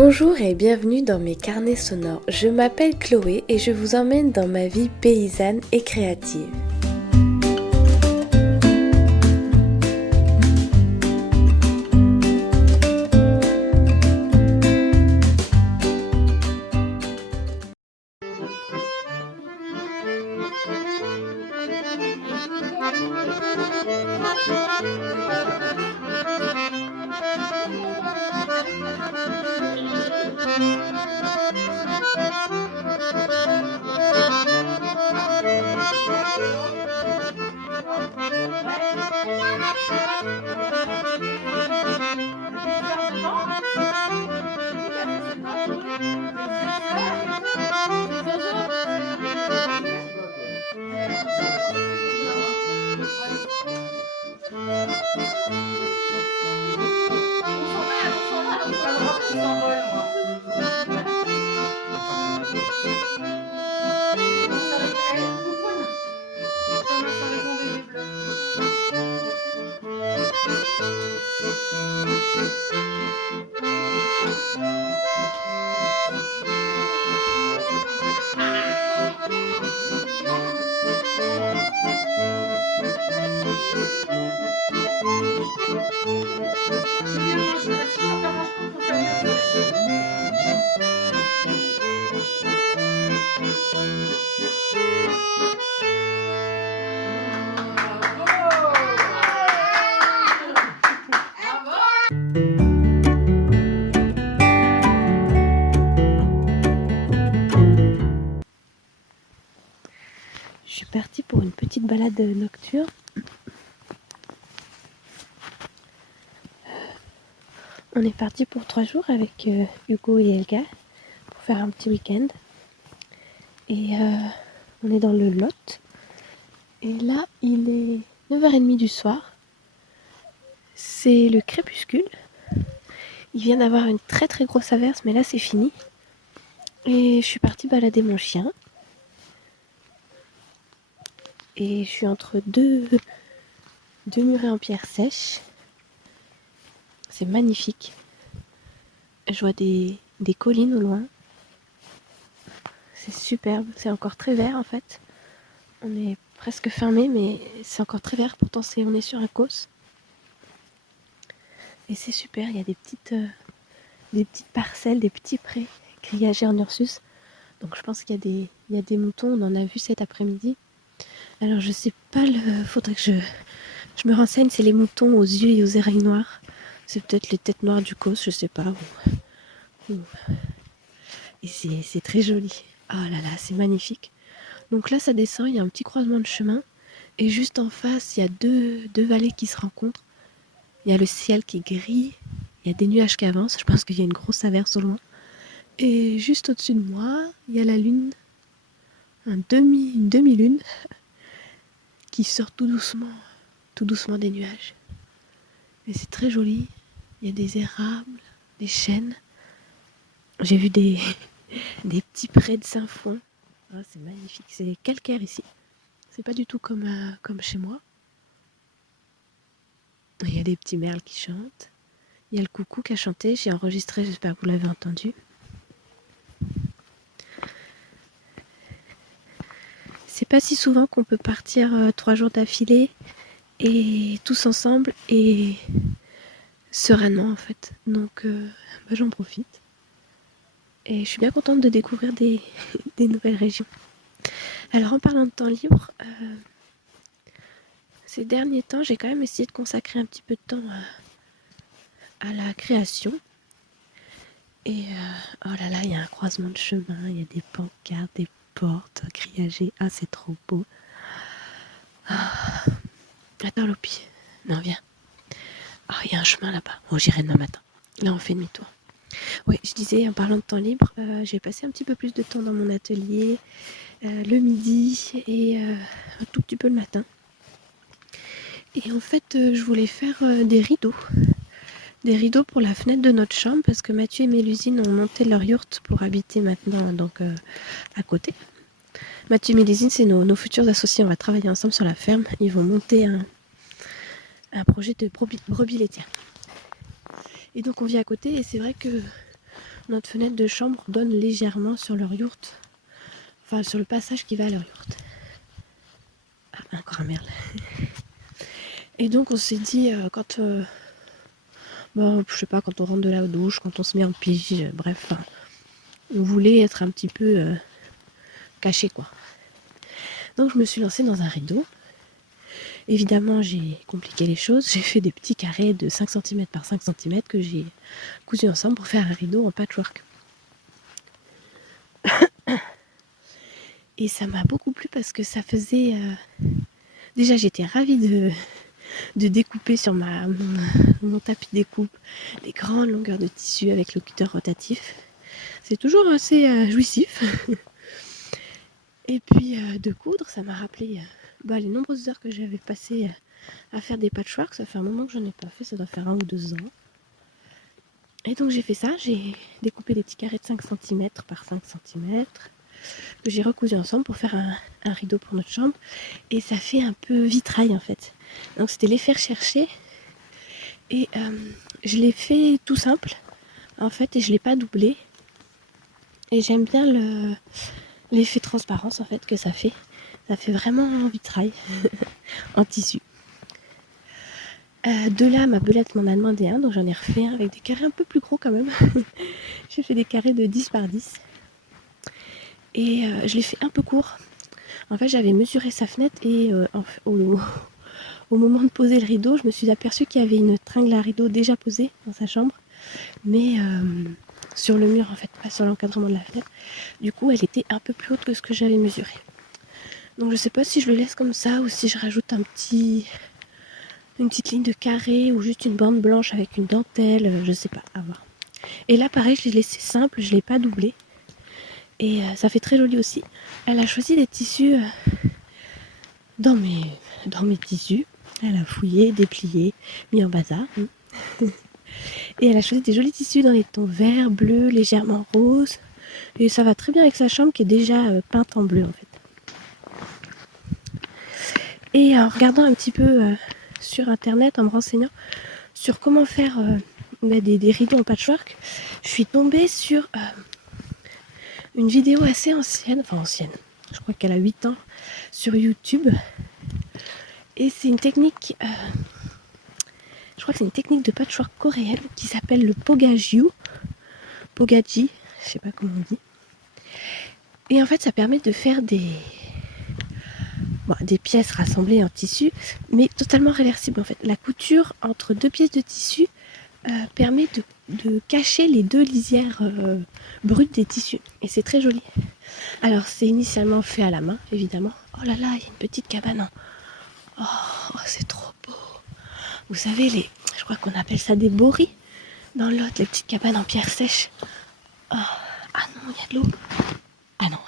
Bonjour et bienvenue dans mes carnets sonores. Je m'appelle Chloé et je vous emmène dans ma vie paysanne et créative. Je suis partie pour une petite balade nocturne. On est parti pour 3 jours avec Hugo et Elga pour faire un petit week-end. Et on est dans le Lot. Et là, il est 9h30 du soir. C'est le crépuscule. Il vient d'avoir une très très grosse averse, mais là c'est fini. Et je suis partie balader mon chien. Et je suis entre deux murets en pierre sèche. C'est magnifique. Je vois des collines au loin. C'est superbe. C'est encore très vert en fait. On est presque fin mai, mais c'est encore très vert. Pourtant on est sur un causse. Et c'est super. Il y a des petites parcelles, des petits prés grillagés en Ursus. Donc je pense qu'il y a des moutons. On en a vu cet après-midi. Alors je sais pas, faudrait que je me renseigne, c'est les moutons aux yeux et aux oreilles noires. C'est peut-être les têtes noires du causse, je sais pas. Et c'est très joli. Oh là là, c'est magnifique. Donc là ça descend, il y a un petit croisement de chemin. Et juste en face, il y a deux vallées qui se rencontrent. Il y a le ciel qui est gris, il y a des nuages qui avancent, je pense qu'il y a une grosse averse au loin. Et juste au-dessus de moi, il y a la lune, une demi-lune, qui sort tout doucement des nuages. Et c'est très joli. Il y a des érables, des chênes. J'ai vu des petits prés de Saint-Fond. Oh, c'est magnifique. C'est calcaire ici. C'est pas du tout comme chez moi. Il y a des petits merles qui chantent. Il y a le coucou qui a chanté. J'ai enregistré, j'espère que vous l'avez entendu. C'est pas si souvent qu'on peut partir 3 jours d'affilée et tous ensemble et sereinement en fait. Donc j'en profite. Et je suis bien contente de découvrir des nouvelles régions. Alors en parlant de temps libre, ces derniers temps, j'ai quand même essayé de consacrer un petit peu de temps à la création. Et oh là là, il y a un croisement de chemin, il y a des pancartes, des portes grillagées. Ah, c'est trop beau. Attends, Lopi. Non, viens. Ah, il y a un chemin là-bas. Oh, j'irai demain matin. Là, on fait demi-tour. Oui, je disais, en parlant de temps libre, j'ai passé un petit peu plus de temps dans mon atelier le midi et un tout petit peu le matin. Et en fait, je voulais faire des rideaux. Des rideaux pour la fenêtre de notre chambre parce que Mathieu et Mélusine ont monté leur yourte pour habiter maintenant donc, à côté. Mathieu et Mélusine, c'est nos futurs associés. On va travailler ensemble sur la ferme. Ils vont monter un projet de brebis laitière. Et donc on vit à côté et c'est vrai que notre fenêtre de chambre donne légèrement sur leur yourte. Enfin, sur le passage qui va à leur yourte. Ah, encore un merle. Et donc, on s'est dit, quand on rentre de la douche, quand on se met en pige, bref, on voulait être un petit peu caché, quoi. Donc, je me suis lancée dans un rideau. Évidemment, j'ai compliqué les choses. J'ai fait des petits carrés de 5 cm par 5 cm que j'ai cousus ensemble pour faire un rideau en patchwork. Et ça m'a beaucoup plu parce que ça faisait... Déjà, j'étais ravie de découper sur mon tapis découpe des grandes longueurs de tissu avec le cutter rotatif. C'est toujours assez jouissif. Et puis de coudre, ça m'a rappelé les nombreuses heures que j'avais passées à faire des patchworks. Ça fait un moment que je n'en ai pas fait, ça doit faire 1 ou 2 ans. Et donc j'ai fait ça, j'ai découpé des petits carrés de 5 cm par 5 cm que j'ai recousu ensemble pour faire un rideau pour notre chambre. Et ça fait un peu vitrail en fait. Donc c'était les faire chercher. Et je l'ai fait tout simple en fait et je ne l'ai pas doublé. Et j'aime bien l'effet transparence en fait que ça fait. Ça fait vraiment vitrail en tissu. De là, ma belette m'en a demandé un, donc j'en ai refait un avec des carrés un peu plus gros quand même. J'ai fait des carrés de 10 par 10. Et je l'ai fait un peu court. En fait, j'avais mesuré sa fenêtre et au moment de poser le rideau, je me suis aperçue qu'il y avait une tringle à rideau déjà posée dans sa chambre. Mais sur le mur en fait, pas sur l'encadrement de la fenêtre. Du coup, elle était un peu plus haute que ce que j'avais mesuré. Donc je sais pas si je le laisse comme ça ou si je rajoute une petite ligne de carré ou juste une bande blanche avec une dentelle, je sais pas, à voir. Et là pareil, je l'ai laissé simple, je l'ai pas doublé. Et ça fait très joli aussi. Elle a choisi des tissus dans mes tissus. Elle a fouillé, déplié, mis en bazar. Et elle a choisi des jolis tissus dans les tons vert, bleu, légèrement rose. Et ça va très bien avec sa chambre qui est déjà peinte en bleu en fait. Et en regardant un petit peu sur internet, en me renseignant sur comment faire des rideaux en patchwork, je suis tombée sur une vidéo assez ancienne, je crois qu'elle a 8 ans, sur YouTube. Et c'est une technique, je crois que c'est une technique de patchwork coréenne qui s'appelle le Pogaji, je sais pas comment on dit. Et en fait, ça permet de faire des pièces rassemblées en tissu, mais totalement réversibles en fait. La couture entre 2 pièces de tissu permet de cacher les 2 lisières brutes des tissus. Et c'est très joli. Alors, c'est initialement fait à la main, évidemment. Oh là là, il y a une petite cabane. Oh, c'est trop beau. Vous savez, je crois qu'on appelle ça des boris dans l'autre, les petites cabanes en pierre sèche. Oh, ah non, il y a de l'eau. Ah non,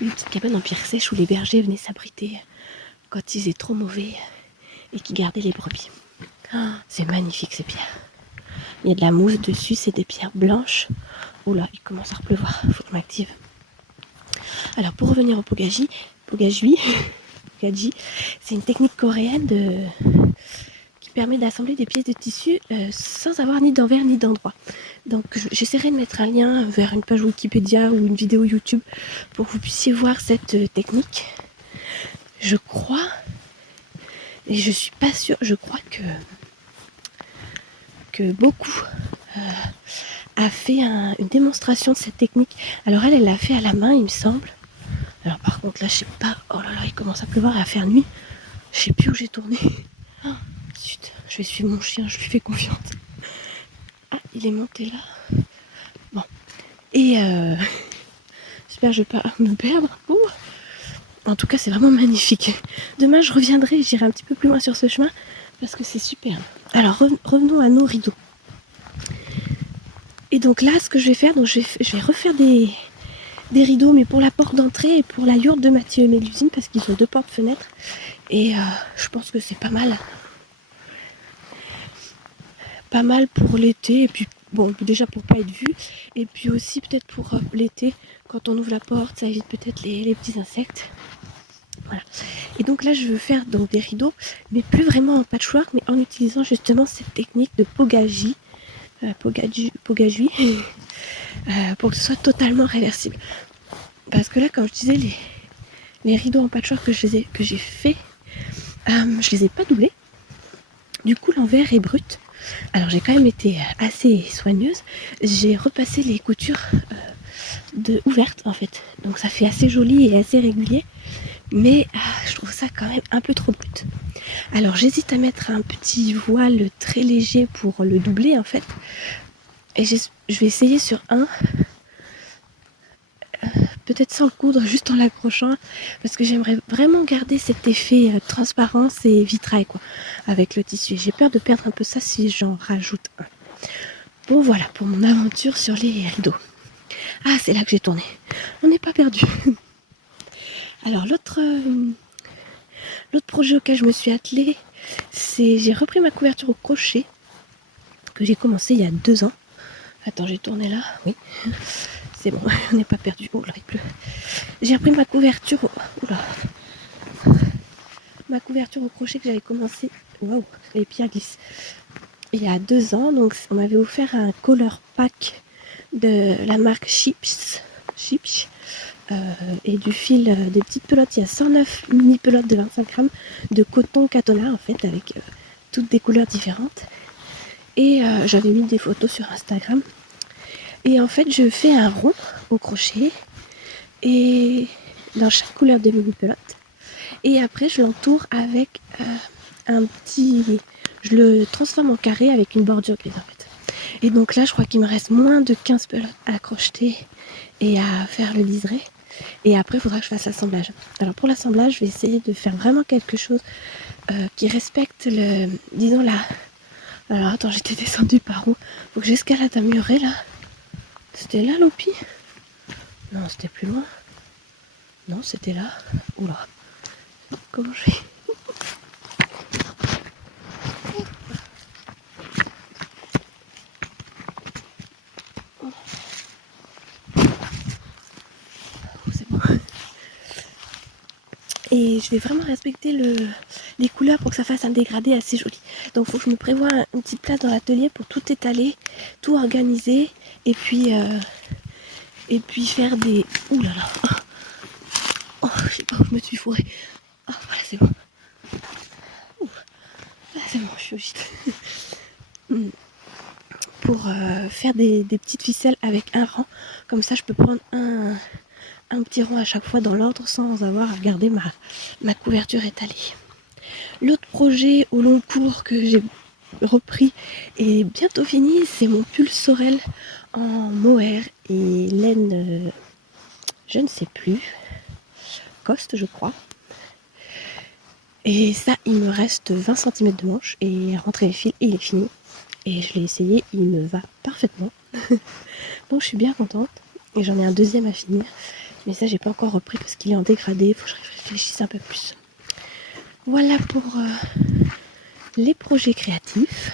une petite cabane en pierre sèche où les bergers venaient s'abriter quand il faisait trop mauvais et qui gardaient les brebis. Oh, c'est magnifique ces pierres. Il y a de la mousse dessus, c'est des pierres blanches. Oh là, il commence à repleuvoir, il faut que je m'active. Alors pour revenir au Pogaji, c'est une technique coréenne qui permet d'assembler des pièces de tissu sans avoir ni d'envers ni d'endroit. Donc j'essaierai de mettre un lien vers une page Wikipédia ou une vidéo YouTube pour que vous puissiez voir cette technique. Je crois, et je suis pas sûre, je crois que beaucoup a fait une démonstration de cette technique. Alors elle l'a fait à la main, il me semble. Alors par contre là, je sais pas, oh là là, il commence à pleuvoir et à faire nuit. Je sais plus où j'ai tourné. Oh, zut, je vais suivre mon chien, je lui fais confiance. Ah, il est monté là. Bon. Et j'espère que je vais pas me perdre. En tout cas, c'est vraiment magnifique. Demain, je reviendrai, j'irai un petit peu plus loin sur ce chemin parce que c'est superbe. Alors, revenons à nos rideaux. Et donc là, ce que je vais faire, je vais refaire des rideaux, mais pour la porte d'entrée et pour la yourte de Mathieu et Mélusine, parce qu'ils ont 2 portes-fenêtres. Et je pense que c'est pas mal. Pas mal pour l'été, et puis bon, déjà pour pas être vu, et puis aussi peut-être pour l'été, quand on ouvre la porte, ça évite peut-être les petits insectes. Voilà. Et donc là, je veux faire donc des rideaux, mais plus vraiment en patchwork, mais en utilisant justement cette technique de Pogaji. pour que ce soit totalement réversible. Parce que là, comme je disais, les rideaux en patchwork que j'ai fait, je les ai pas doublés. Du coup, l'envers est brut. Alors j'ai quand même été assez soigneuse. J'ai repassé les coutures ouvertes en fait. Donc ça fait assez joli et assez régulier. Mais je trouve ça quand même un peu trop brut. Alors j'hésite à mettre un petit voile très léger pour le doubler en fait. Et je vais essayer sur un, peut-être sans le coudre, juste en l'accrochant, parce que j'aimerais vraiment garder cet effet transparence et vitrail quoi, avec le tissu. J'ai peur de perdre un peu ça si j'en rajoute un. Bon voilà pour mon aventure sur les rideaux. Ah, c'est là que j'ai tourné. On n'est pas perdu. Alors l'autre projet auquel je me suis attelée, c'est j'ai repris ma couverture au crochet que j'ai commencé il y a 2 ans. Attends, j'ai tourné là. Oui. C'est bon, on n'est pas perdu. Oh là, il pleut. J'ai repris ma couverture ma couverture au crochet que j'avais commencé. Waouh, les pieds glissent. Il y a 2 ans, donc on m'avait offert un color pack de la marque Chips. Et du fil, des petites pelotes. Il y a 109 mini pelotes de 25 grammes de coton Catona en fait, avec toutes des couleurs différentes. Et j'avais mis des photos sur Instagram. Et en fait, je fais un rond au crochet et dans chaque couleur de mini pelote. Et après, je l'entoure avec un petit. Je le transforme en carré avec une bordure grise en fait. Et donc là, je crois qu'il me reste moins de 15 pelotes à crocheter et à faire le liseré. Et après, il faudra que je fasse l'assemblage. Alors pour l'assemblage, je vais essayer de faire vraiment quelque chose qui respecte le. Disons là. Alors attends, j'étais descendue par où? Faut que j'escalade un muret là. C'était là l'opi? Non, c'était plus loin. Non, c'était là. Oula. Comment je fais? C'est bon. Et je vais vraiment respecter les couleurs pour que ça fasse un dégradé assez joli. Donc il faut que je me prévoie une petite place dans l'atelier pour tout étaler, tout organiser et puis faire des... Ouh là là. Oh, je sais pas où je me suis fourrée. Ah voilà, c'est bon. Là c'est bon, je suis au gîte. Pour faire des petites ficelles avec un rang. Comme ça je peux prendre un petit rang à chaque fois dans l'ordre sans avoir à garder ma couverture étalée. L'autre projet au long cours que j'ai repris et bientôt fini, c'est mon pull Sorel en mohair et laine, je ne sais plus, Coste je crois. Et ça, il me reste 20 cm de manche et rentrer les fils et il est fini. Et je l'ai essayé, il me va parfaitement. Donc je suis bien contente. Et j'en ai un deuxième à finir. Mais ça, j'ai pas encore repris parce qu'il est en dégradé. Il faut que je réfléchisse un peu plus. Voilà pour les projets créatifs.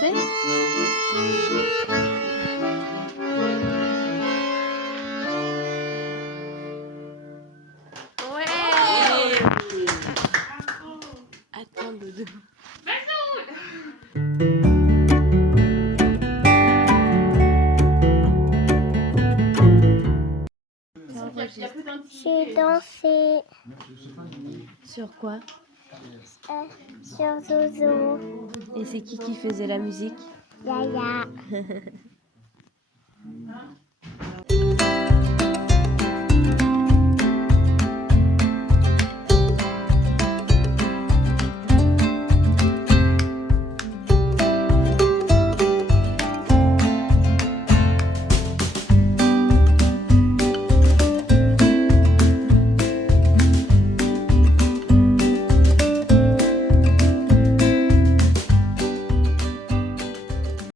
danser? Ouais! Attends, Dodo. J'ai dansé Sur quoi? sur Zozo, Et c'est qui faisait la musique? Yaya.